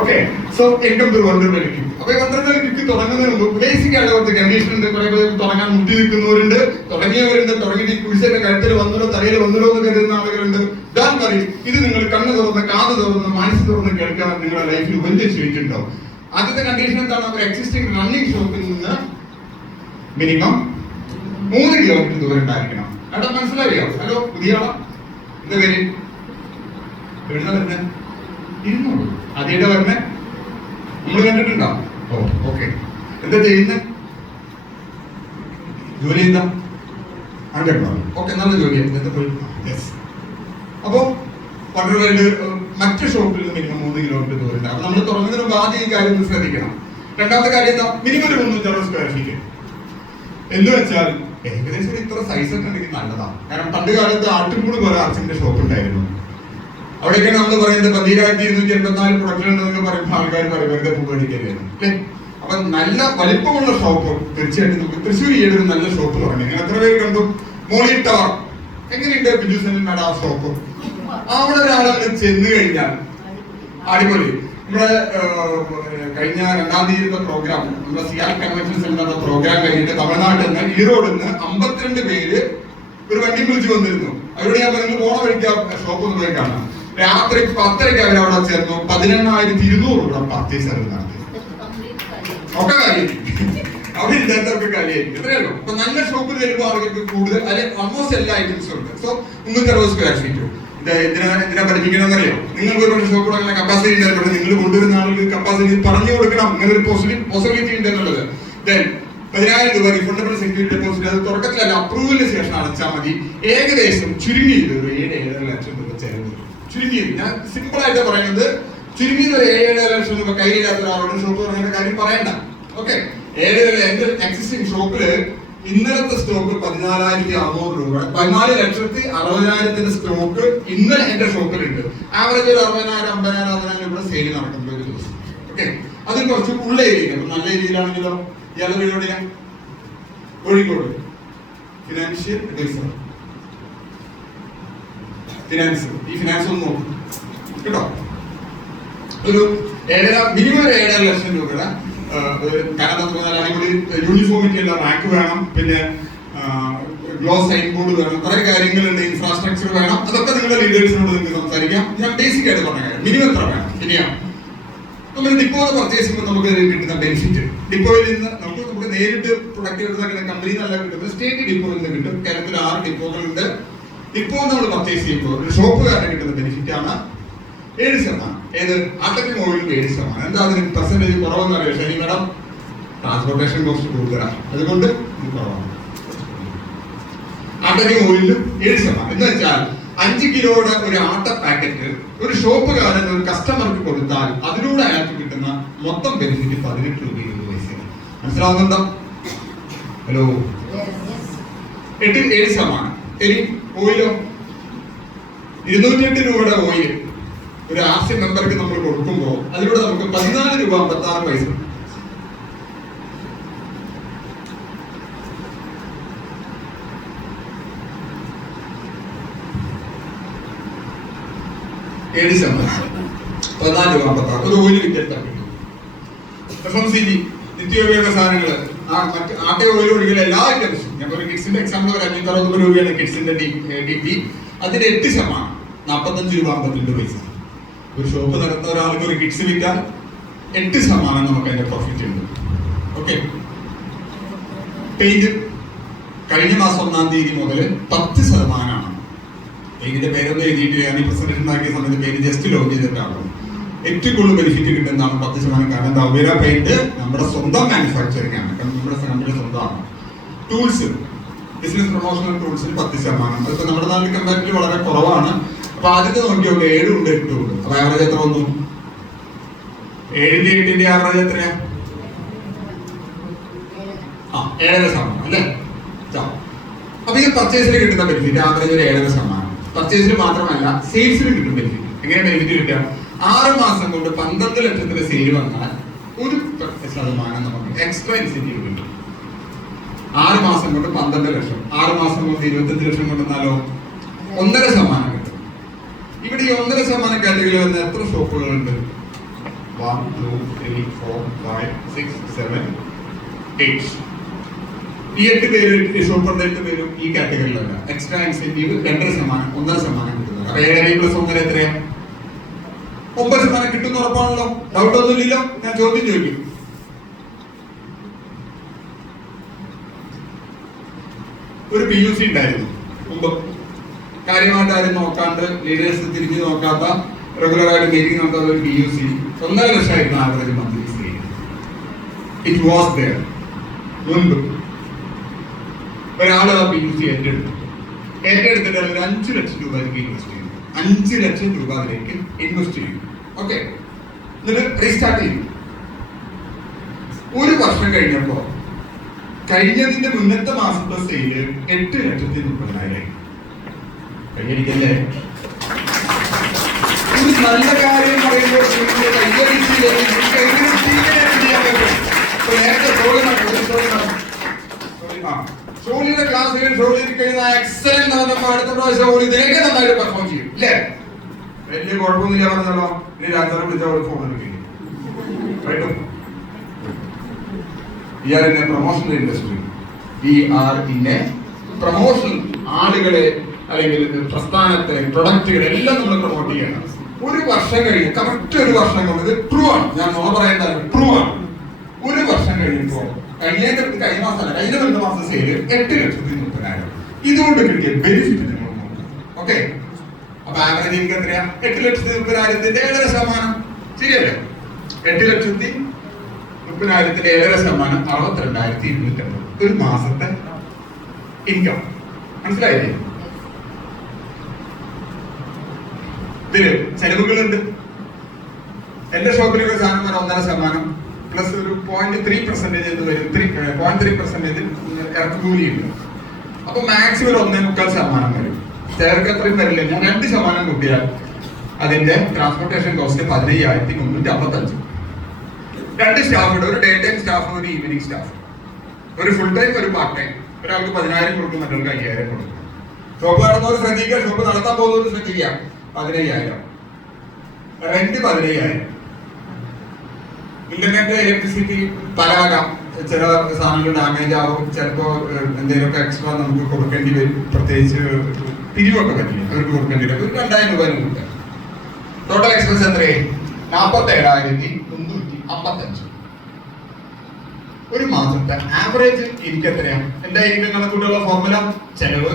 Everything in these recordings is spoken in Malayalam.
ഓക്കെ സോ എനിക്കും ഒരു വണ്ടർബൽ കിക്ക് അപ്പൊ ഈ വണ്ടർബൽ കിക്ക് തുടങ്ങുന്നതിന് മുമ്പ് കുറച്ച് കണ്ടീഷൻ ഉണ്ട് കുറെ പേര് തുടങ്ങാൻ മുട്ടി നിൽക്കുന്നവരുണ്ട് തുടങ്ങിയവരുണ്ട് തുടങ്ങിയിട്ട് കുരിശന്റെ കഴുത്തിൽ വന്നുള്ള തലയിൽ വന്നുള്ളോ എന്ന് കരുതുന്ന ആളുകളുണ്ട്. ഞാൻ പറയും. ഇത് നിങ്ങൾ കണ്ണ് തുറന്ന് കാത് തുറന്ന് മനസ്സ് തുറന്ന് കേൾക്കാൻ നിങ്ങളുടെ ലൈഫിൽ വലിയ ചേഞ്ച് ഉണ്ടാവും. ആദ്യത്തെ കണ്ടീഷൻ എന്താണ്? അവർ എക്സിസ്റ്റിംഗ് റണ്ണിംഗ് ഷോപ്പിൽ നിന്ന് മിനിമം മൂന്ന് കിലോമീറ്റർ ദൂരം ഉണ്ടായിരിക്കണം. ഏട്ടാ മനസ്സിലായോ? ഹലോ പുതിയ ആളാ? എന്താ പേര്? വരുന്നത്? ഇരുന്നോളൂ അതിയുടെ വരുന്നത് നമ്മൾ കണ്ടിട്ടുണ്ടോ? ഓ ഓക്കെ എന്താ ചെയ്യുന്നത് ജോലി എന്താ അംഗൻവാടി ഓക്കെ നല്ല ജോലിയാണ് എന്താ പോയി യെസ് അപ്പോ വണ്ടർ വേൾഡ് മറ്റു ഷോപ്പിൽ നിന്ന് മിനിമം മൂന്ന് കിലോമീറ്റർ ദൂരം അപ്പൊ നമ്മൾ തുറന്നതിന് മുമ്പ് ആദ്യം ഈ കാര്യം ശ്രദ്ധിക്കണം. രണ്ടാമത്തെ കാര്യം എന്താ? മിനിമം ഒരു മുന്നൂറ്ററുപത് സ്ക്വയർ ഫീറ്റ് എന്ന് വെച്ചാൽ ഏകദേശം ഇത്ര സൈസ് ഒക്കെ ഉണ്ടെങ്കിൽ നല്ലതാണ്. കാരണം പണ്ട് കാലത്ത് ആട്ടുംകൂട് പോലെ ആർച്ചിന്റെ ഷോപ്പ് ഉണ്ടായിരുന്നു. അവിടെയൊക്കെയാണ് നമ്മൾ പറയുന്നത് പതിനായിരത്തി ഇരുന്നൂറ്റി എൺപത്തിനാല് പ്രൊഡക്റ്റ് ഉണ്ടെന്നൊക്കെ പറയുമ്പോൾ ആൾക്കാർ പറയും വെറുതെ പൂക്കടിക്കരുത് അല്ലേ? അപ്പൊ നല്ല വലിപ്പമുള്ള ഷോപ്പ് തീർച്ചയായിട്ടും നമുക്ക് തൃശ്ശൂർ ഈ ഒരു നല്ല ഷോപ്പ് തുടങ്ങി ഞാൻ എത്ര പേര് കണ്ടു? മോളി എങ്ങനെയുണ്ട് ബിജു സെനൻ മേഡം ആ ഷോപ്പ് അവിടെ ഒരാളെ ചെന്ന് കഴിഞ്ഞാൽ അടിപൊളി. നമ്മുടെ കഴിഞ്ഞ രണ്ടാം തീയതി പ്രോഗ്രാം നമ്മുടെ സിയാൽ കൺവെൻഷൻ സെന്ററിന്റെ പ്രോഗ്രാം കഴിഞ്ഞിട്ട് തമിഴ്നാട്ടിൽ നിന്ന് ഈറോഡിൽ നിന്ന് അമ്പത്തിരണ്ട് പേര് ഒരു വണ്ടി വിളിച്ചു വന്നിരുന്നു. അവരോട് ഞാൻ പറഞ്ഞു പോണ വഴിക്ക് ഷോപ്പ് ഒന്ന് പോയി കാണാം രാത്രി പത്തരയ്ക്ക് അവർ അവിടെ ചേർന്നു. പതിനെണ്ണായിരത്തി ഇരുന്നൂറ് രൂപ പർച്ചേസ് അവർ നടത്തി. ഒക്കെ കാര്യമായിരിക്കും അവരില്ലാത്തവർക്ക് കാര്യമായിരിക്കും ഇത്രയേ ഉള്ളൂ. അപ്പൊ നല്ല ഷോപ്പിൽ വരുമ്പോൾ അവർക്ക് കൂടുതൽ അല്ലെ ഓൾമോസ്റ്റ് എല്ലാ ഐറ്റംസും ഉണ്ട്. സോ മുന്നൂറ്റി അറുപത് സ്ക്വയർ ഫീറ്റ് ഇതിനെ എന്തിനാ പഠിപ്പിക്കണമെന്നറിയോ? നിങ്ങൾക്ക് ഒരു ഷോപ്പ് തുടങ്ങുന്ന കപ്പാസിറ്റി ഉണ്ടായിരുന്നു നിങ്ങൾ കൊണ്ടുവരുന്ന ആളുകൾക്ക് കപ്പാസിറ്റി പറഞ്ഞു കൊടുക്കണം. അങ്ങനെ ഒരു പോസിബിലിറ്റി ഉണ്ട് എന്നുള്ളത് ദെൻ പതിനായിരം രൂപ റിഫണ്ടബിൾ സെക്യൂരിറ്റി ഡെപ്പോസിറ്റ് അത് തുടക്കത്തിലല്ല അപ്രൂവലിന് ശേഷം അടച്ചാൽ മതി. ഏകദേശം ചുരുങ്ങിയത് ഒരു ഏഴ് ഏഴര ലക്ഷം രൂപ ചെലവ്. വരും. ചുരുങ്ങിയത്. ഞാൻ സിമ്പിൾ ആയിട്ട് പറയുന്നത്. ചുരുങ്ങിയത് ഒരു ഏഴ് ഷോപ്പ് രൂപ കയ്യിലില്ലാത്ത ഷോപ്പ് തുടങ്ങേണ്ട കാര്യം പറയണ്ട. ഓക്കെ? ഏഴ് എന്റെ എക്സിസ്റ്റിംഗ് ഷോപ്പിൽ ഇന്നലത്തെ സ്റ്റോക്ക് പതിനാലായിരത്തി അറുന്നൂറ് രൂപ. പതിനാല് ലക്ഷത്തി അറുപതിനായിരത്തിന്റെ സ്റ്റോക്ക് ഇന്ന് എന്റെ ഷോപ്പിലുണ്ട് ആവറേജ് ഒരു അറുപതിനായിരം അമ്പതിനായിരം അറുപതിനായിരം രൂപ സെയിൽ നടക്കുന്നത് ഒരു ദിവസം. ഓക്കെ? അതിൽ കുറച്ച് ഉള്ള ഏരിയ നല്ല ഏരിയയിലാണെങ്കിലോ ഇയാളുടെ വീടോടെയാ കോഴിക്കോട്. ഫിനാൻഷ്യൽ അഡ്വൈസർ ഫിനാൻസ് ഈ ഫിനാൻസ് ഒന്ന് നോക്കും. കേട്ടോ? ഒരു ഏഴര മിനിമം ഒരു ഏഴര ലക്ഷം രൂപയുടെ കാരണം എന്താ റാക്ക് വേണം. പിന്നെ ഗ്ലോ സൈൻ ബോർഡ് വേണം. കുറെ കാര്യങ്ങളുണ്ട്. ഇൻഫ്രാസ്ട്രക്ചർ വേണം. അതൊക്കെ നിങ്ങളുടെ ലീഡേഴ്സിനോട് നിങ്ങൾക്ക് സംസാരിക്കാം. ഞാൻ ബേസിക് ആയിട്ട് പറഞ്ഞ കാര്യം. മിനിമം എത്ര വേണം? ശരിയാണ്? നമ്മൾ ഡിപ്പോ പർച്ചേസ് ചെയ്യുമ്പോൾ നമുക്ക് കിട്ടുന്ന ബെനിഫിറ്റ് ഡിപ്പോയിൽ നിന്ന് നമുക്ക് നമുക്ക് നേരിട്ട് പ്രൊഡക്റ്റ് എടുത്ത കമ്പനി നല്ല കിട്ടുന്നത്. സ്റ്റേറ്റ് ഡിപ്പോയിൽ നിന്ന് കിട്ടും. കേരളത്തിൽ ആറ് ഡിപ്പോകളുണ്ട് ഡിപ്പോ നമ്മൾ പർച്ചേസ് ചെയ്യുമ്പോൾ ഒരു ഷോപ്പുകാരന് കിട്ടുന്ന ബെനിഫിറ്റ് ആണ് ഏഴ് ശതമാനം. ഏത്? ആട്ടക്കും ഓയിലും ഏഴ് ശതമാനം. എന്താ അതിന് പെർസെന്റേജ് കുറവെന്ന് അറിയാം ശരി മാഡം? ട്രാൻസ്പോർട്ടേഷൻ കോസ്റ്റ് കൂടുതലാണ്. അതുകൊണ്ട് ഇത് കുറവാണ്. ആട്ടക്കും ഓയിലും ഏഴ് ശതമാനം. എന്ന് വെച്ചാൽ അഞ്ച് കിലോയുടെ ഒരു ആട്ട പാക്കറ്റ് ഒരു ഷോപ്പുകാരൻ ഒരു കസ്റ്റമർക്ക് കൊടുത്താൽ അതിലൂടെ അയാൾക്ക് കിട്ടുന്ന മൊത്തം ബെനിഫിറ്റ് പതിനെട്ട് രൂപ ഇരുപത് പൈസയാണ് മനസ്സിലാവുന്നുണ്ടോ? ഹലോ എട്ടിൽ ഏഴ് ശതമാനം. ഇനി ഓയിലോ? ഇരുന്നൂറ്റിയെട്ട് രൂപയുടെ ഓയിൽ. ഒരു ആർ മെമ്പർക്ക് നമ്മൾ കൊടുക്കുമ്പോൾ അതിലൂടെ നമുക്ക് പതിനാല് രൂപ അമ്പത്തി ആറ് പൈസ. ഏഴ് ശതമാനം. പതിനാല് രൂപ അമ്പത്തി ഒരു ഓയിൽ വിറ്റെടുത്താൽ എഫ് എം സി ജി നിത്യോപയോഗ സാധനങ്ങൾ മറ്റ് ഒഴികെ എല്ലാ ഐറ്റംസും കിഡ്സിന്റെ എക്സാമ്പിൾ ഒരു അഞ്ഞൂറ്റി അറുപത് രൂപയാണ് കിഡ്സിന്റെ ഡി പി അതിന് എട്ട് ശതമാനം. നാൽപ്പത്തഞ്ച് രൂപ അമ്പത്തിരണ്ട് പൈസ. ഒരു ഷോപ്പ് നടത്തുന്ന ഒരാൾക്ക് ഒരു കിഡ്സ് വിറ്റാൽ എട്ട് ശതമാനം നമുക്ക് അതിന്റെ പ്രോഫിറ്റ് ഉണ്ട്. ഓക്കെ പെയിന്റ് കഴിഞ്ഞ മാസം ഒന്നാം തീയതി മുതൽ പത്ത് ശതമാനമാണ്. പെയിന്റിന്റെ പേരൊന്നും എഴുതിയിട്ട് ഞാൻ ഈ പ്രസന്റേഷൻ ഉണ്ടാക്കിയ സമയത്ത് പേര് ജസ്റ്റ് ലോഗ് ചെയ്തിട്ടാണ്. ഏറ്റവും കൂടുതൽ ബെനിഫിറ്റ് കിട്ടുന്നതാണ് പത്ത് ശതമാനം. കാരണം എന്താ? ഒവേര പെയിന്റ് നമ്മുടെ സ്വന്തം മാനുഫാക്ചറിംഗ് ആണ്. കാരണം നമ്മുടെ നമ്മുടെ സ്വന്തമാണ്. ടൂൾസ് ബിസിനസ് പ്രൊമോഷണൽ ടൂൾസിന് പത്ത് ശതമാനം. അതൊക്കെ നമ്മുടെ നാട്ടിൽ കമ്പാരിറ്റീവ് വളരെ കുറവാണ്. അപ്പൊ ആദ്യത്തെ നോക്കി നോക്കി ഏഴും ഉണ്ട് എട്ടും ഉണ്ട് അപ്പൊ ആവറേജ് എത്ര വന്നു? ഏഴിന്റെ എട്ടിന്റെ ആവറേജ് എത്രയാ? ആ ഏഴര ശതമാനം അല്ലേ. അപ്പൊ ഈ പർച്ചേസിന് കിട്ടുന്ന ബെനിഫിറ്റ് ആവറേജ് ഒരു ഏഴര ശതമാനം. പർച്ചേസിന് മാത്രമല്ല സെയിൽസിന് കിട്ടും ബെനിഫിറ്റ് എങ്ങനെ ബെനിഫിറ്റ് കിട്ടുക? ആറ് മാസം കൊണ്ട് പന്ത്രണ്ട് ലക്ഷത്തിന്റെ സെയിൽ വന്നാൽ ഒരു ശതമാനം നമുക്ക് എക്സ്ട്രാ ഇൻസെന്റീവ് കിട്ടും. ആറ് മാസം കൊണ്ട് പന്ത്രണ്ട് ലക്ഷം ആറ് മാസം കൊണ്ട് ഇരുപത്തഞ്ച് ലക്ഷം കൊണ്ടെന്നാലോ ഒന്നര ശതമാനം കിട്ടും. ഇവിടെ ഈ ഒന്നര ശതമാനം കാറ്റഗറി വരുന്ന എത്ര ഷോപ്പുകളുണ്ട്? ഈ എട്ട് പേര് ഷോപ്പറിന്റെ എട്ട് പേരും ഈ കാറ്റഗറിയിലല്ല. എക്സ്ട്രാ ഇൻസെന്റീവ് രണ്ടര ശതമാനം ഒന്നര ശതമാനം കിട്ടുന്നത് ഒമ്പത് ശതമാനം കിട്ടുന്ന ഉറപ്പാണല്ലോ. ഡൗട്ട് ഒന്നുമില്ലല്ലോ. ഞാൻ ചോദ്യം ചോദിക്കും. ഒരു പി യു സി ഉണ്ടായിരുന്നു. മുമ്പ് കാര്യമായിട്ട് ആരും നോക്കാണ്ട് ലീഡേഴ്സ് തിരിഞ്ഞു നോക്കാത്ത റെഗുലർ ആയിട്ട് മീറ്റിംഗ് നടത്താത്ത ഒരു പി യു സി ഒന്നര ലക്ഷമായിരുന്നു average monthly fee it was there മുൻപ് ഒരാൾ ആ പി യു സി ഏറ്റെടുത്തു. ഏറ്റെടുത്തിട്ട് ഒരു അഞ്ചു ലക്ഷം രൂപ ഇൻവെസ്റ്റ് ചെയ്തു. അഞ്ച് ലക്ഷം രൂപ അതിലേക്ക് ഇൻവെസ്റ്റ് ചെയ്തു. ഓക്കെ എന്നിട്ട് റീസ്റ്റാർട്ട് ചെയ്തു. ഒരു വർഷം കഴിഞ്ഞപ്പോ കഴിഞ്ഞതിന്റെ മുന്നത്തെ മാസത്തെ സെയിൽ എട്ട് ലക്ഷത്തി മുപ്പതിനായിരം കയ്യടിക്കല്ലേ ഒരു നല്ല കാര്യം പറയുമ്പോൾ ഷോളിയുടെ ക്ലാസ്സിൽ ഷോളിയിൽ കഴിയുന്ന എക്സലന്റ് നടന്നപ്പോ അടുത്ത പ്രാവശ്യം ഷോളി ഇതിലേക്ക് നന്നായിട്ട് പെർഫോം ചെയ്യും ഇല്ലേ? വലിയ കുഴപ്പമൊന്നുമില്ല പറഞ്ഞല്ലോ ഇനി രാത്രി വിളിച്ചാൽ ഫോൺ എടുക്കില്ല? We are in a promotional industry we are in a promotion ആളുകളെ അല്ലെങ്കിൽ പ്രസ്ഥാനത്തെ പ്രൊഡക്റ്റുകളെ എല്ലാം നമ്മൾ പ്രൊമോട്ട് ചെയ്യണം. ഒരു വർഷം കഴിഞ്ഞ് കറക്റ്റ് ഒരു വർഷം കൊണ്ട് ഇത് ട്രൂ ആണ്. ഞാൻ നോ പറയാൻ ട്രൂ ആണ്. ഒരു വർഷം കഴിയുമ്പോൾ കഴിഞ്ഞ കഴിഞ്ഞ മാസമല്ല കഴിഞ്ഞ രണ്ട് മാസം സെയിൽ എട്ട് ലക്ഷത്തി മുപ്പതിനായിരം. ഇതുകൊണ്ട് കിട്ടിയ ബെനിഫിറ്റ് നിങ്ങൾ ഓക്കെ അപ്പൊ ആവറേജ് ഇൻകം എത്രയാ? എട്ട് ലക്ഷത്തി മുപ്പതിനായിരത്തിന്റെ ഏഴര ശതമാനം. ശരിയല്ലേ? എട്ട് ലക്ഷത്തി മുപ്പതിനായിരത്തിന്റെ ഏഴര ശതമാനം അറുപത്തിരണ്ടായിരത്തി ഇരുന്നൂറ്റമ്പത് ഒരു മാസത്തെ ഇൻകം മനസ്സിലായില്ലേ? ഇതിൽ ചെലവുകളുണ്ട്. എന്റെ ഷോപ്പിലൊക്കെ സാധനം ഒരു ഒന്നര ശതമാനം പ്ലസ് ഒരു പോയിന്റ് ത്രീ പെർസെന്റേജ് എന്ന് വരും. ത്രീ പോയിന്റ് ത്രീ പെർസെന്റേജിൽ ഇറക്കുകൂലിയുണ്ട് അപ്പൊ മാക്സിമം ഒന്നേ മുക്കാൽ ശതമാനം വരും. ചിലർക്ക് അത്രയും വരില്ല. ഞാൻ രണ്ട് ശതമാനം കൂട്ടിയാൽ അതിന്റെ ട്രാൻസ്പോർട്ടേഷൻ കോസ്റ്റ് പതിനയ്യായിരത്തി മുന്നൂറ്റി അമ്പത്തഞ്ച്. രണ്ട് സ്റ്റാഫ് ഉണ്ട്. ഒരു ഡേ ടൈം സ്റ്റാഫ് ഒരു ഈവനിങ് സ്റ്റാഫ് ഒരു ഫുൾ ടൈം ഒരു പാർട്ട് ടൈം ഒരാൾക്ക് പതിനായിരം കൊടുക്കും മറ്റൊരാൾക്ക് അയ്യായിരം കൊടുക്കും. ഷോപ്പ് നടന്നവർ ശ്രദ്ധിക്കുക. ഷോപ്പ് നടത്താൻ പോകുന്നവർ ശ്രദ്ധിക്കുക. പതിനയ്യായിരം. റെന്റ് പതിനയ്യായിരം. ഇന്റർനെറ്റ് ഇലക്ട്രിസിറ്റി പലകാം ചില സാധനങ്ങൾ ഡാമേജ് ആവും. ചിലപ്പോ എന്തെങ്കിലുമൊക്കെ എക്സ്ട്രാ നമുക്ക് കൊടുക്കേണ്ടി വരും. പ്രത്യേകിച്ച് പിരിവൊക്കെ പറ്റില്ല. അവർക്ക് കൊടുക്കേണ്ടി വരും. ഒരു രണ്ടായിരം രൂപ ടോട്ടൽ എക്സ്പെൻസ് എത്രയായി നാൽപ്പത്തി ഏഴായിരത്തി മുന്നൂറ്റി അമ്പത്തഞ്ച്. ഒരു മാസത്തെ ആവറേജ് എനിക്ക് എത്രയാണ്? എന്താ എനിക്ക് കണക്കൂട്ടുള്ള ഫോർമുല ചെലവ്.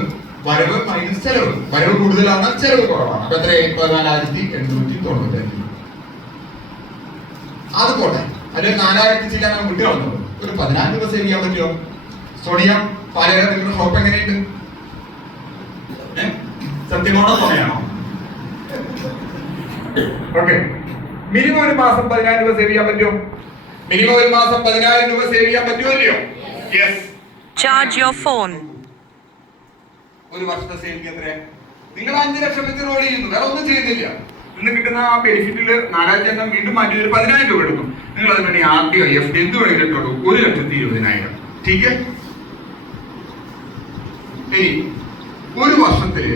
വരവ് മൈനസ് ചെലവ്. വരവ് കൂടുതലാണ്? ചെലവ് കുറവാണ്? അപ്പൊ എത്ര പതിനാലായിരത്തി എണ്ണൂറ്റി തൊണ്ണൂറ്റഞ്ച്. അത് പോട്ടെ. അതിൽ നാലായിരത്തി ചില്ലാൻ വിട്ടു കളഞ്ഞു. ഒരു പതിനാല് ദിവസം സേവ് ചെയ്യാൻ പറ്റുമോ? സോണിയ പാലര നിങ്ങളുടെ ഷോപ്പ് എങ്ങനെയുണ്ട്? സത്യമാണോ സോണിയാണോ? ഓക്കെ. മിനിമം ഒരു മാസം പതിനായിരം രൂപ സേവ് ചെയ്യാൻ പറ്റുമോ? മിനിമം ഒരു മാസം പതിനായിരം രൂപ സേവ് ചെയ്യാൻ പറ്റുമല്ലോ യെസ് ചാർജ് യുവർ ഫോൺ ഒരു വർഷത്തെ സേവിങ് എത്രയാ? നിങ്ങൾ അഞ്ച് ലക്ഷം വെച്ച് റോഡ് ചെയ്യുന്നു. വേറെ ഒന്നും ചെയ്യുന്നില്ല. ഇന്ന് കിട്ടുന്ന ആ ബെനിഫിറ്റിൽ നാലായിരത്തി എണ്ണം വീണ്ടും മാറ്റി ഒരു പതിനായിരം രൂപ എടുക്കും നിങ്ങൾ അതിന് വേണ്ടി ആർ ടി ഐ എഫ് എന്ത് വേണമെങ്കിലും ഇട്ടോളൂ. ഒരു ലക്ഷത്തി ഇരുപതിനായിരം. ടീക്ക് ഇനി ഒരു വർഷത്തിൽ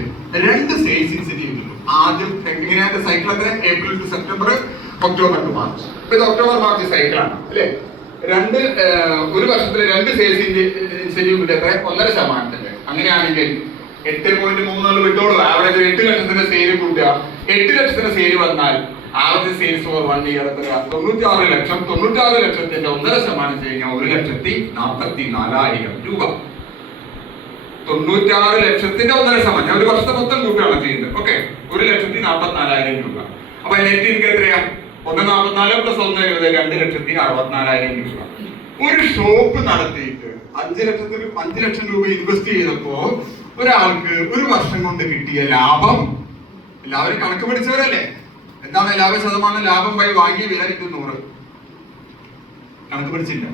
രണ്ട് സെയിൽസ് ഇൻസെന്റീവ് കിട്ടും ആദ്യം എങ്ങനെയായിട്ട് സൈക്കിൾ എത്ര April to September October to March ഇപ്പൊ ഇത് ഒക്ടോബർ മാർച്ച് സൈക്കിളാണ് അല്ലേ? രണ്ട് ഒരു വർഷത്തിൽ രണ്ട് സെയിൽസ് ഇൻസെന്റീവ് കിട്ടിയത്ര ഒന്നര ശതമാനത്തിന്റെ അങ്ങനെയാണെങ്കിൽ എട്ട് പോയിന്റ് മൂന്നുകൾ വിട്ടോളൂ. ആവറേജ് എട്ട് ലക്ഷത്തിന്റെ സെയിൽ കൂട്ടുക. എട്ട് ലക്ഷത്തിന്റെ സെയിൽ വന്നാൽ average sales for one year എത്ര? തൊണ്ണൂറ്റാറ് ലക്ഷം. തൊണ്ണൂറ്റാറ് ലക്ഷത്തിന്റെ ഒന്നര ശതമാനം കഴിഞ്ഞാൽ ഒരു ലക്ഷത്തി നാൽപ്പത്തി നാലായിരം രൂപ. തൊണ്ണൂറ്റാറ് ലക്ഷത്തിന്റെ ഒന്നര ശതമാനം. ഞാൻ ഒരു വർഷത്തെ മൊത്തം കൂട്ടുകയാണ് ചെയ്യുന്നത്. ഓക്കെ ഒരു ലക്ഷത്തി നാൽപ്പത്തിനാലായിരം രൂപ. അപ്പൊ നെറ്റ് ഇൻകം എത്രയാ? ഒന്ന് നാൽപ്പത്തിനാല് പ്ലസ് ഒന്ന് എഴുപത് രണ്ട് ലക്ഷത്തി അറുപത്തിനാലായിരം രൂപ. ഒരു ഷോപ്പ് നടത്തിയിട്ട് അഞ്ച് ലക്ഷത്തിൽ അഞ്ച് ലക്ഷം രൂപ ഇൻവെസ്റ്റ് ചെയ്തപ്പോ ഒരാൾക്ക് ഒരു വർഷം കൊണ്ട് കിട്ടിയ ലാഭം എല്ലാവരും കണക്ക് പിടിച്ചവരല്ലേ എന്താണ് ലാഭ ശതമാനം ലാഭം പോയി വാങ്ങിയ വില ഇട്ട് നൂറ്? കണക്ക് പഠിച്ചില്ല.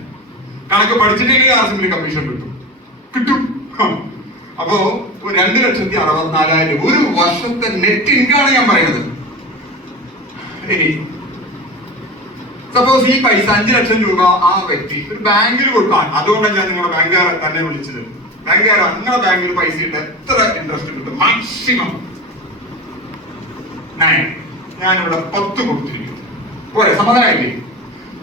കണക്ക് പഠിച്ചില്ലെങ്കിൽ ആർക്കെങ്കിലും കമ്മീഷൻ കിട്ടും. കിട്ടും. അപ്പോ രണ്ട് ലക്ഷത്തി അറുപത്തിനാലായിരം ഒരു വർഷത്തെ നെറ്റ് ഇൻകം ആണ് ഞാൻ പറയുന്നത്. സപ്പോസ് ഈ പൈസ അഞ്ചു ലക്ഷം രൂപ ആ വ്യക്തി ഒരു ബാങ്കിൽ കൊടുക്കാൻ അതുകൊണ്ടാണ് ഞാൻ നിങ്ങളുടെ ബാങ്കുകാരെ തന്നെ വിളിച്ചത്. ബാങ്കുകാർ നിങ്ങളുടെ ബാങ്കിൽ പൈസ ഇട്ട് എത്ര ഇൻട്രസ്റ്റ് കിട്ടും? മാക്സിമം നയൻ ഞാനിവിടെ പത്ത് കൊടുത്തിരിക്കും പോരെ സമാധാനമില്ലേ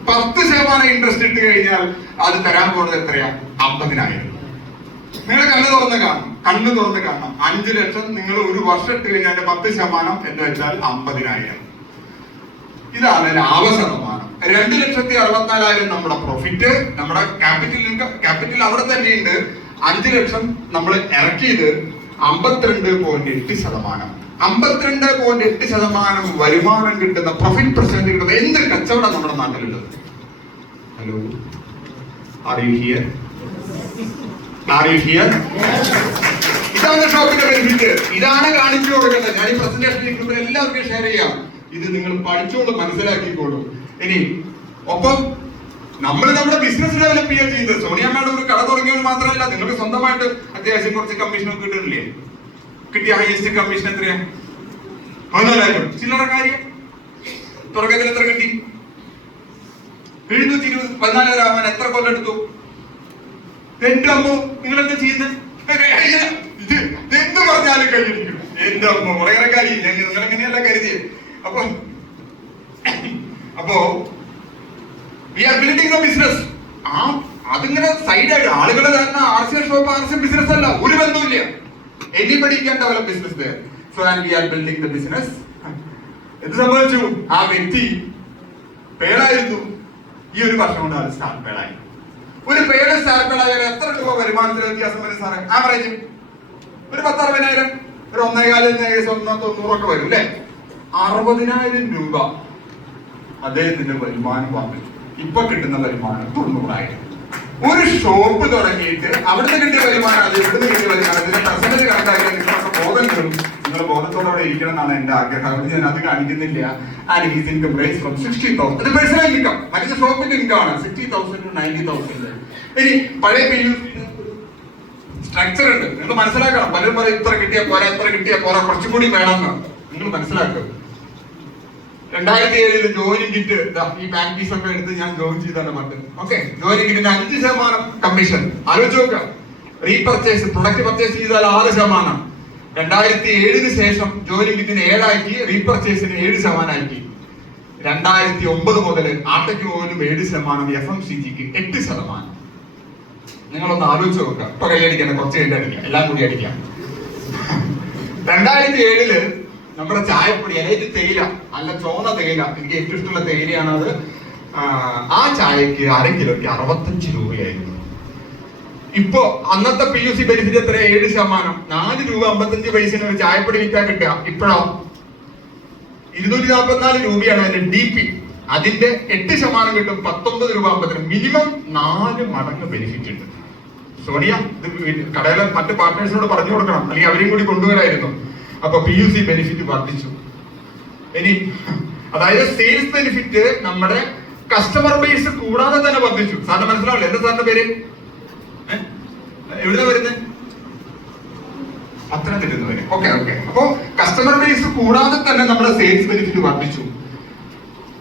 പത്ത് ശതമാനം ഇൻട്രസ്റ്റ് ഇട്ട് കഴിഞ്ഞാൽ അത് തരാൻ പോകുന്നത് എത്രയാ? അമ്പതിനായിരം. നിങ്ങൾ കണ്ണ് തുറന്ന് കാണണം. കണ്ണ് തുറന്ന് കാണണം. അഞ്ചു ലക്ഷം നിങ്ങൾ ഒരു വർഷം ഇട്ട് കഴിഞ്ഞാൽ പത്ത് ശതമാനം എന്ന് വെച്ചാൽ അമ്പതിനായിരം. ഇതാണ് ലാഭ ശതമാനം. രണ്ട് ലക്ഷത്തി അറുപത്തിനാലായിരം നമ്മുടെ പ്രോഫിറ്റ് നമ്മുടെ ക്യാപിറ്റൽ ഇൻകം ക്യാപിറ്റൽ അവിടെ തന്നെയുണ്ട്. അഞ്ചു ലക്ഷം നമ്മൾ ഇറക്കിയത് അമ്പത്തിരണ്ട് പോയിന്റ് എട്ട് ശതമാനം. അമ്പത്തിരണ്ട് പോയിന്റ് എട്ട് ശതമാനം വരുമാനം കിട്ടുന്ന പ്രോഫിറ്റ് പെർസെന്റ് കിട്ടുന്ന എന്ത് കച്ചവടം നമ്മുടെ നാട്ടിലുള്ളത്? ഹലോ ഇതാണ് ഷോപ്പിന്റെ ബെനിഫിറ്റ് ഇതാണ് കാണിച്ചു കൊടുക്കുന്നത്. ഞാൻ ഈ പ്രസന്റേഷൻ എല്ലാവർക്കും ഷെയർ ചെയ്യാം. ഇത് നിങ്ങൾ പഠിച്ചോളൂ മനസ്സിലാക്കിക്കോളൂ. ഇനി ഒപ്പം നമ്മൾ നമ്മുടെ ബിസിനസ് ഡെവലപ്പ് ചെയ്യാൻ ചെയ്യുന്നത് സോണിയ മാഡം ഒരു കട തുടങ്ങിയത് മാത്രമല്ല നിങ്ങൾക്ക് സ്വന്തമായിട്ട് അത്യാവശ്യം കുറച്ച് കമ്മീഷൻ ഒക്കെ കിട്ടുന്നില്ലേ? കിട്ടിയ ഹയസ്റ്റ് കമ്മീഷൻ എത്രയാ? പതിനാലായിരം. ചില്ലറ കാര്യം. തുടക്കത്തിൽ എത്ര കിട്ടി? എഴുന്നൂറ്റി ഇരുപത്. പതിനാലായിരം ആവാൻ എത്ര കൊല്ലം എടുത്തു? എന്റെ അമ്മ നിങ്ങൾ എന്താ ചെയ്യുന്നത് എന്ത് പറഞ്ഞാലും കഴിഞ്ഞിരിക്കും. എന്റെ അമ്മ ഞാൻ നിങ്ങൾ എങ്ങനെയല്ല കരുതിയത് അപ്പൊ അപ്പോ we are building a business ആ അതിങ്ങനെ സൈഡായിട്ട് ആളുകൾ തന്നെ R C shop R C business അല്ല ഒരു ബന്ധവുമില്ല. Anybody can develop business there so and we are building the business എന്ത് സംഭവിച്ചു? ആ വ്യക്തി പേടായിരുന്നു ഈ ഒരു വർഷം കൊണ്ട് അത് സ്റ്റാർട്ട് പേടായി ഒരു പേര് പേടായാൽ എത്ര രൂപ വരുമാനത്തിൽ വ്യത്യാസം വരും സാറേ? ആവറേജ് ഒരു പത്ത് അറുപതിനായിരം ഒരു ഒന്നേകാലിൽ ഏകദേശം ഒന്നോ തൊണ്ണൂറൊക്കെ വരും അല്ലേ? അറുപതിനായിരം രൂപ. അദ്ദേഹത്തിന്റെ വരുമാനം വർദ്ധിച്ചു ഇപ്പൊ കിട്ടുന്ന വരുമാനം തൊണ്ണൂറായിരം. ഒരു ഷോപ്പ് തുടങ്ങിയിട്ട് അവിടുന്ന് കിട്ടിയ വരുമാനം അത് ഇവിടുന്ന് കിട്ടിയ വരുമാനം? ഇതിന്റെ പെർസെന്റേജ് കണക്കാക്കിയാൽ നിങ്ങൾക്ക് ബോധം കിട്ടും നിങ്ങൾ ബോധത്തോടെ ഇരിക്കണം എന്നാണ് എന്റെ ആഗ്രഹം. ഞാൻ അത് കാണിക്കുന്നില്ല. And he's income from sixty thousand personal income മറ്റേ ഷോപ്പിന്റെ ഇൻകം ആണ്. Sixty thousand to ninety thousand ഇനി പഴയ പി സ്ട്രക്ചർ ഉണ്ട്. നിങ്ങൾ മനസ്സിലാക്കണം. പലരും പറയും ഇത്ര കിട്ടിയ പോരാ ഇത്ര കിട്ടിയ പോരാ കുറച്ചും കൂടി വേണമെന്ന് നിങ്ങൾ മനസ്സിലാക്കുക. രണ്ടായിരത്തി ഏഴിൽ ജോയിനിങ് കിറ്റ്. ഈ ബാങ്ക് ഫീസ് ഒക്കെ എടുത്ത് ഞാൻ ജോയിൻ ചെയ്താണ് മട്ട് ഓക്കെ ജോയിനിങ് കിറ്റിന് അഞ്ച് ശതമാനം കമ്മീഷൻ ആലോചിച്ച് നോക്കുക റീപർച്ചേസ് പ്രൊഡക്റ്റ് പർച്ചേസ് ചെയ്താൽ ആറ് ശതമാനം. രണ്ടായിരത്തി ഏഴിന് ശേഷം ജോയിനിങ് കിറ്റിന് ഏഴാക്കി റീപർച്ചേസിന് ഏഴ് ശതമാനമാക്കി രണ്ടായിരത്തി ഒമ്പത് മുതൽ ആട്ടയ്ക്ക് പോലും ഏഴ് ശതമാനം എഫ് എം സി ജിക്ക് എട്ട് ശതമാനം. നിങ്ങളൊന്ന് ആലോചിച്ച് നോക്കുക ഇപ്പൊ കൈയടിക്കാൻ കുറച്ച് കഴിഞ്ഞ് അടിക്കാം. എല്ലാം കൂടി അടിക്കാം. രണ്ടായിരത്തി ഏഴിൽ നമ്മുടെ ചായപ്പൊടി ഇത് തേയില. അല്ല ചോന്ന തേയില. എനിക്ക് ഏറ്റവും ഇഷ്ടമുള്ള തേയിലയാണ് അത്. ആ, ചായക്ക് അര കിലോയ്ക്ക് അറുപത്തഞ്ച് രൂപയായിരുന്നു. ഇപ്പോ അന്നത്തെ പി യു സി ബെനിഫിറ്റ് എത്ര ഏഴ് ശതമാനം. നാല് രൂപ അമ്പത്തഞ്ച് പൈസന് ഒരു ചായപ്പൊടി വിറ്റാൻ കിട്ടുക. ഇപ്പോഴോ. ഇരുന്നൂറ്റി നാൽപ്പത്തിനാല് രൂപയാണ് അതിന്റെ ഡി പി അതിന്റെ എട്ട് ശതമാനം കിട്ടും പത്തൊമ്പത് രൂപ അമ്പത്തിന്. മിനിമം നാല് മടങ്ങ് ബെനിഫിറ്റ് ഉണ്ട്. സോണിയ ഇത് കടയിലെ മറ്റ് പാർട്ട്നേഴ്സിനോട് പറഞ്ഞു കൊടുക്കണം. അല്ലെങ്കിൽ അവരെയും കൂടി കൊണ്ടുവരായിരുന്നു. അപ്പൊ പി യു സി ബെനിഫിറ്റ് വർദ്ധിച്ചു. ഇനി അതായത് സെയിൽസ് ബെനിഫിറ്റ് നമ്മുടെ കസ്റ്റമർ ബേസ് കൂടാതെ തന്നെ വർദ്ധിച്ചു. സാറിന് മനസ്സിലാവില്ല? എന്താ സാറിന്റെ പേര്? എവിടെ വരുന്നത് പത്തനംതിട്ട വരെ ഓക്കെ ഓക്കെ അപ്പോ കസ്റ്റമർ ബേസ് കൂടാതെ തന്നെ നമ്മുടെ സെയിൽസ് ബെനിഫിറ്റ് വർദ്ധിച്ചു.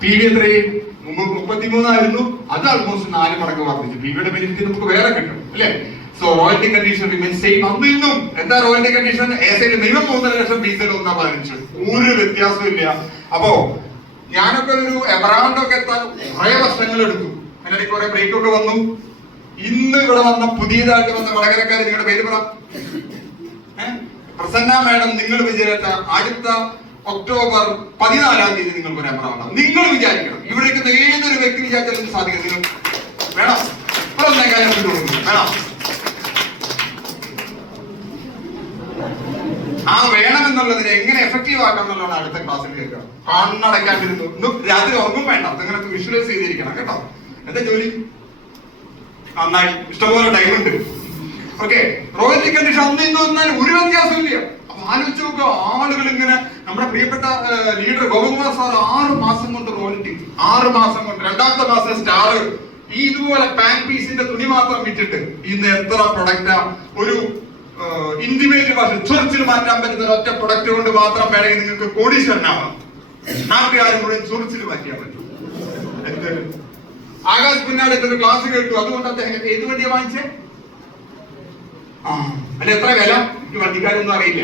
പി വി എത്രയും? മുമ്പ് മുപ്പത്തിമൂന്നായിരുന്നു. അത് ആൾമോസ്റ്റ് നാല് മടങ്ങ് വർദ്ധിച്ചു. പി വിയുടെ ബെനിഫിറ്റ് നമുക്ക് വേറെ കിട്ടും അല്ലേ? So royalty condition remain same അന്ന് ഇന്നും എന്താ റോയൽറ്റി കണ്ടീഷൻ എ മിനിമം മൂന്നര ലക്ഷം പി സിയിൽ ഒന്നാ പതിനഞ്ച്. ഒരു വ്യത്യാസവും ഇല്ല അപ്പോ ഞാനൊക്കെ ഒരു എമറാൾഡ് ഒക്കെ എത്താൻ കുറെ വർഷങ്ങൾ എടുത്തു. അതിനിടയ്ക്ക് കുറെ ഒക്കെ വന്നു. ഇന്ന് ഇവിടെ വന്ന പുതിയതായിട്ട് വന്ന വടകരക്കാർ നിങ്ങളുടെ പേര് പറ? പ്രസന്ന മാഡം നിങ്ങൾ വിചാരിച്ച അടുത്ത ഒക്ടോബർ പതിനാലാം തീയതി നിങ്ങൾക്ക് ഒരു എമറ നിങ്ങൾ വിചാരിക്കണം. ഇവിടേക്ക് ഏതൊരു വ്യക്തി വിചാരിച്ചാലും സാധിക്കും നിങ്ങൾ വേണം. ഒന്നേ കാര്യം വേണം. ആ വേണം എന്നുള്ളതിനെ എങ്ങനെ എഫക്റ്റീവ് ആക്കാം എന്നുള്ളതാണ് അടുത്ത ക്ലാസ്സിൽ കേൾക്കുക. കണ്ണടയ്ക്കാണ്ടിരുന്നു. രാത്രി ഉറങ്ങും വേണ്ട. അതങ്ങനെ വിഷ്വലൈസ് ചെയ്തിരിക്കണം കേട്ടോ. എന്താ ജോലി? നന്നായി. ഇഷ്ടംപോലെ ഉണ്ട്. ഓക്കെ റോയൽറ്റി കണ്ടീഷൻ അന്ന് ഇന്ന് വന്നാൽ ഒരു വ്യത്യാസമില്ല ആലോചിച്ച് നോക്കുക ആളുകൾ ഇങ്ങനെ നമ്മുടെ പ്രിയപ്പെട്ട ലീഡർ ഗോപകുമാർ സാർ ആറ് മാസം കൊണ്ട് റോയൽറ്റി ആറ് മാസം കൊണ്ട്. രണ്ടാമത്തെ മാസം സ്റ്റാർ ഈ ഇതുപോലെ പാൻ പീസിന്റെ തുണി മാത്രം വിറ്റിട്ട് ഇന്ന് എത്ര പ്രൊഡക്റ്റാ ഒരു ഇന്റിമേറ്റ് ഭാഷ ചൊറിച്ചിൽ മാറ്റാൻ പറ്റുന്ന ഒറ്റ പ്രൊഡക്റ്റ് കൊണ്ട് മാത്രം വേണമെങ്കിൽ നിങ്ങൾക്ക് കോടീശ്വരനാവാം. നാട്ടുകാരും കൂടെ ചൊറിച്ചിൽ മാറ്റിയാൽ പറ്റും ആകാശ് പിന്നാട് ഒരു ക്ലാസ് കേട്ടു. അതുകൊണ്ട് അദ്ദേഹം ഏത് വണ്ടിയാ വാങ്ങിച്ചേ? ആ അല്ല എത്ര വില? എനിക്ക് വണ്ടിക്കാരൊന്നും അറിയില്ല.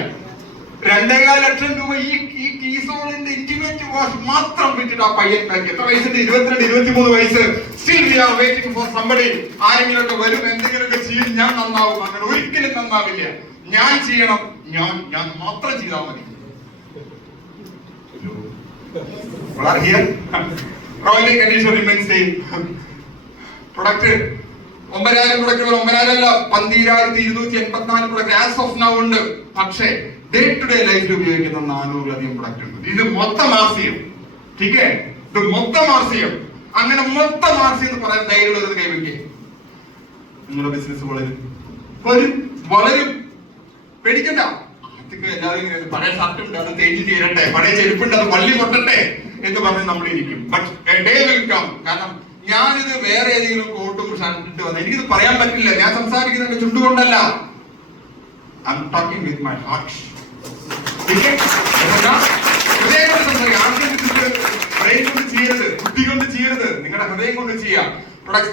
രണ്ടേകാൽ ലക്ഷം രൂപ ഈ ഈ കീസോണിന്റെ ഇന്റിമേറ്റ് വാഷ് മാത്രം വിറ്റിട്ട് ആ പയ്യൻ ബാക്കി എത്ര വയസ്സുണ്ട്? ഇരുപത്തിരണ്ട് ഇരുപത്തിമൂന്ന് വയസ്സ്. Still we are waiting for somebody ആരെങ്കിലും ഒക്കെ വരും എന്തെങ്കിലുമൊക്കെ ചെയ്യും ഞാൻ നന്നാവും. അങ്ങനെ ഒരിക്കലും നന്നാവില്ല. ഞാൻ ചെയ്യണം. ഞാൻ ഞാൻ മാത്രം ചെയ്താൽ മതി. Remains same. പ്രൊഡക്റ്റ് ഒമ്പതിനായിരം പ്രൊഡക്റ്റുകൾ ഒമ്പതിനായിരം അല്ല. പന്തിരായിരത്തി ഇരുന്നൂറ്റി എൺപത്തിനാല് പ്രൊഡക്റ്റ് ആസ് ഓഫ് നൗ ഉണ്ട്. പക്ഷേ ഡേ ടു ഡേ ലൈഫിൽ ഉപയോഗിക്കുന്ന നാനൂറിലധികം പ്രൊഡക്റ്റ് ഉണ്ട്. ഇത് മൊത്തം ആർസിയം ടീക്കേ ഇത് മൊത്തം ആർസിയം അങ്ങനെ മൊത്തം ആർസി എന്ന് പറയാൻ ധൈര്യമുള്ളവർ കൈവയ്ക്കേ നിങ്ങളുടെ ബിസിനസ് വളരും വരും വളരും പേടിക്കണ്ട. എല്ലാവരും പഴയ ഷർട്ട് ഉണ്ട് അത് തേഞ്ഞ് തീരട്ടെ പഴയ ചെരുപ്പുണ്ട്. അത് വള്ളി പൊട്ടട്ടെ എന്ന് പറഞ്ഞ് നമ്മൾ ഇരിക്കും. ബട്ട് ഡേ വിൽ കാരണം ഞാനിത് വേറെ ഏതെങ്കിലും കോട്ടും ഷർട്ട് ഇട്ട് വന്നു എനിക്കിത് പറയാൻ പറ്റില്ല. ഞാൻ സംസാരിക്കുന്നത് ചുണ്ടുകൊണ്ടല്ല. I talking with my heart ഹൃദയം കൊണ്ട് ബുദ്ധി കൊണ്ട് നിങ്ങളുടെ ഹൃദയം കൊണ്ട്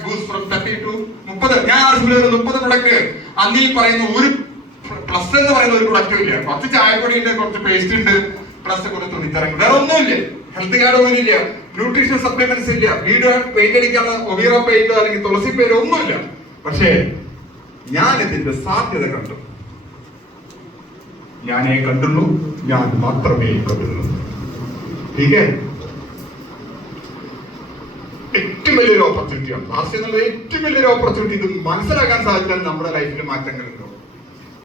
ബൂസ് ഫ്രം പറയുന്ന ഒരു പ്ലസ് എന്ന് പറയുന്ന ഒരു പ്രൊഡക്റ്റും ഇല്ല കുറച്ച് കുറച്ച് പേസ്റ്റ് ഉണ്ട് പ്ലസ് കുറച്ച് തുണിത്തരങ്ങൾ വേറെ ഒന്നുമില്ല ഹെൽത്ത് കാർഡ് ഒന്നും ഇല്ല ന്യൂട്രീഷൻ സപ്ലിമെന്റ്സ് ഇല്ല വീട് പെയിന്റ് അടിക്കാനുള്ള ഒബീറ പെയിന്റോ അല്ലെങ്കിൽ തുളസി പേര് ഒന്നുമില്ല പക്ഷേ ഞാൻ ഇതിന്റെ സാധ്യത കണ്ടു ഞാനേ കണ്ടുള്ളൂ ഞാൻ മാത്രമേ കണ്ടുള്ളൂ ഏറ്റവും വലിയൊരു ഓപ്പർച്യൂണിറ്റിയാണ് എന്നുള്ള ഏറ്റവും വലിയൊരു ഓപ്പർച്യൂണിറ്റി ഇത് മനസ്സിലാക്കാൻ സാധിച്ചാൽ നമ്മുടെ ലൈഫിൽ മാറ്റങ്ങൾ ഉണ്ടാവും.